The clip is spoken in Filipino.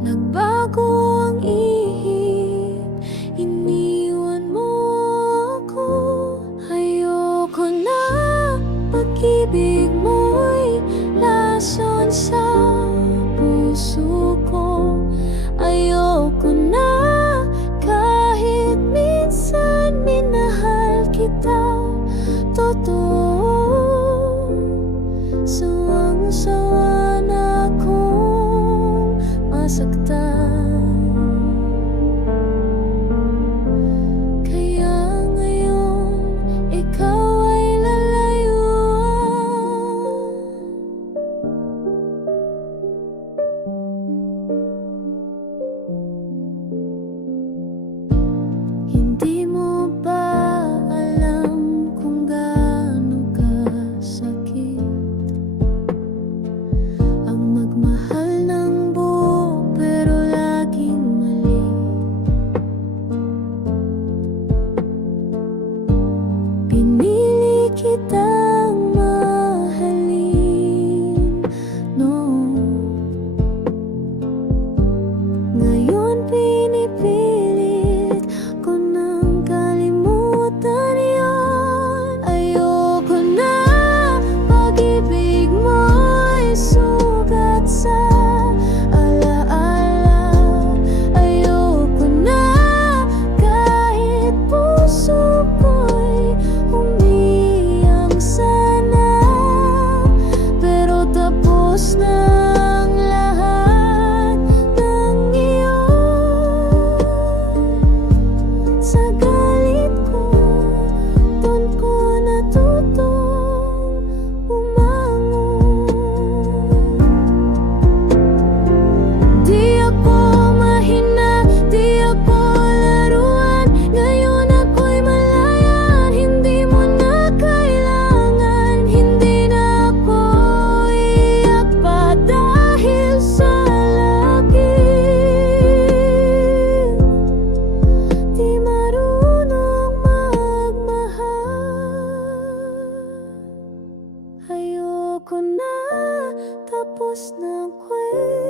Nagbago ang ihip, iniwan mo ako. Ayoko na, pag-ibig mo'y lason sa puso ko. Ayoko na, kahit minsan minahal kita totoo. Sawang-sawa na akong masaktan, kaya ngayon ikaw ay lalayuan. Hindi mo ba alam kung gaano kasakit ang magmahal ng buo pero laging mali? Pinili kitang mahalin noon, ngayon pinipilit ko nang kalimutan yun. Ayoko na, pag-ibig mo'y sugat sa alaala. Ayoko na, kahit puso ko'y umiyak sana, pero tapos na ang lahat ng iyon. Sa galit ko, dun ko natutong umangon. Di ako mahina, di ako laruan. Ngayon ako'y malaya, hindi mo na kailangan. Hindi na ako iyak pa dahil sa lakit. Di marunong magmahal. Ayoko na, tapos na ang kwento.